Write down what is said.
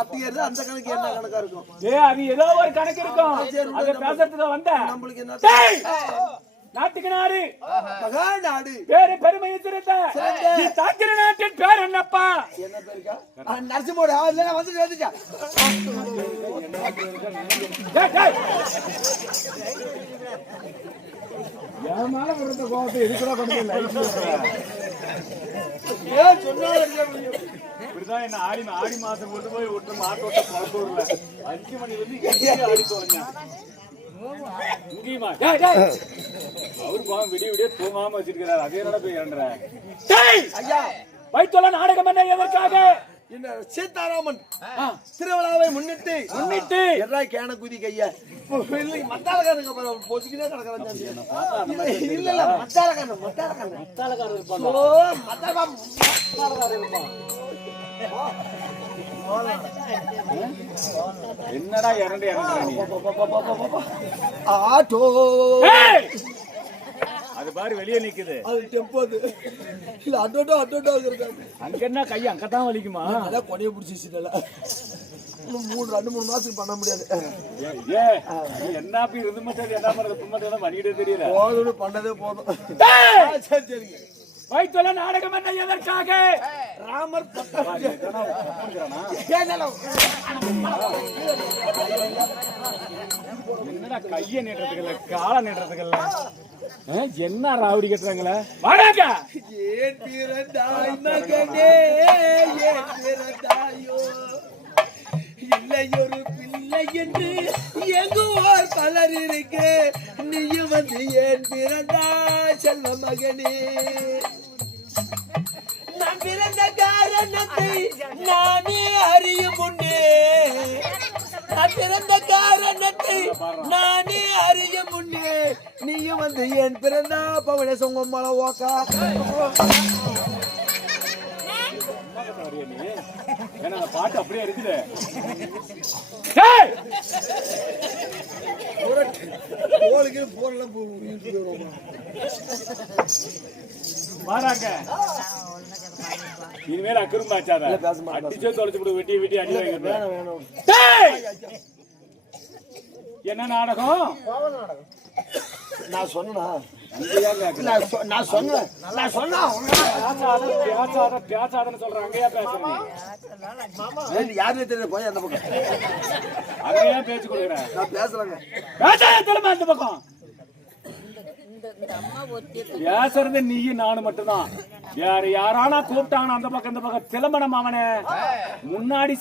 அப்படிங்கிறது அந்த கணக்கு என்ன கணக்கா இருக்கும்? அது ஏதோ ஒரு கணக்கு இருக்கும். அதை பேசுறதுக்கு வந்த நம்மளுக்கு என்ன நாட்டுக்கு நாடு மகா நாடு பேரு பெருமையை திருத்த நீ தாக்கிற நாட்டின் பேர் என்னப்பா? என்ன பேருக்கா? நரசிம்மோட வந்துச்சா என் மேல கொடுத்த கோபத்தை எதுக்குடா கொண்டு இப்படிதான் என்ன ஆடி மாசம் கொண்டு போய் விட்டு மாட்டோட்ட பழக்கூர்ல 5 மணி வந்து ஆடி தோறேன். அவரு பாவம் விடிய விடிய தூங்காம வச்சிருக்கிறார். அதே நட போய் இறங்குற ஐயா வைத்தோல நாடகம் என்ன எதற்காக? இந்த சீதாராமன் திருவிழாவை முன்னிட்டு எறாய் கேன குதி கையா மத்தாளக்காரங்க பொசுக்கினே கிடக்குறாங்க. இல்ல மத்தாளக்காரன் என்னடா இறண்டு ஆட்டோ அது பாரு வெளியே நிக்குது. அது டெம்போ இல்ல அட்டோட்டோ இருக்காங்க. அங்க என்ன கை அங்கதான் வலிக்குமா? அதான் கொடையை பிடிச்சிச்சுல 2-3 மாசத்துக்கு பண்ண முடியாது. என்ன இருந்து மட்டும் என்ன பண்றது பண்ணிக்கிட்டே தெரியல. போதும் பண்ணதே போதும். சரி சரி வைத்தோல நாடகம் என்ன எதற்காக? ராமர் என்னடா கைய நீட்டுறதுக்குல்ல கால நீட்டுறதுக்குல்ல என்ன ராவடி கட்டுறாங்களே? வாடாங்க. ஏன் பிறந்தாய் மகனே ஏன் பிறந்தாயோ இல்லையொரு பிள்ளை என்று எங்குவோர் பலர் இருக்கு நீயும் வந்து ஏன் பிறந்தாய் செல்வ மகனே நான் பிறந்த காரணத்தை நானே அறியும் முன்னே நான் பிறந்த காரணத்தை நானே அறியும் முன்னே நீயும் வந்து ஏன் பிறந்தா பவள சொங்க மலை ஓக்கா பாட்டு அப்படியே இருக்குது. இனிமேல் அக்கரும்பாச்சாத அடிச்சே தொலைச்சு விடு. வெட்டி அடி வாங்க. என்ன நாடகம்? நான் சொன்னா பேசாதன்னு சொல்றேன். அங்கேயா பேசுறேன்? யாருமே தெரியல போய் அந்த பக்கம் அங்கேயா பேச்சு கொடுக்குறேன். நான் பேசுறேங்க. பேசாத அந்த பக்கம் பேசுறது நீயும் நானும் மட்டும்தான். வேற யாரானா கூப்பிட்டாங்கன்னா அந்த பக்கம் இந்த பக்கம் திளம்பணும். அவனே முன்னாடி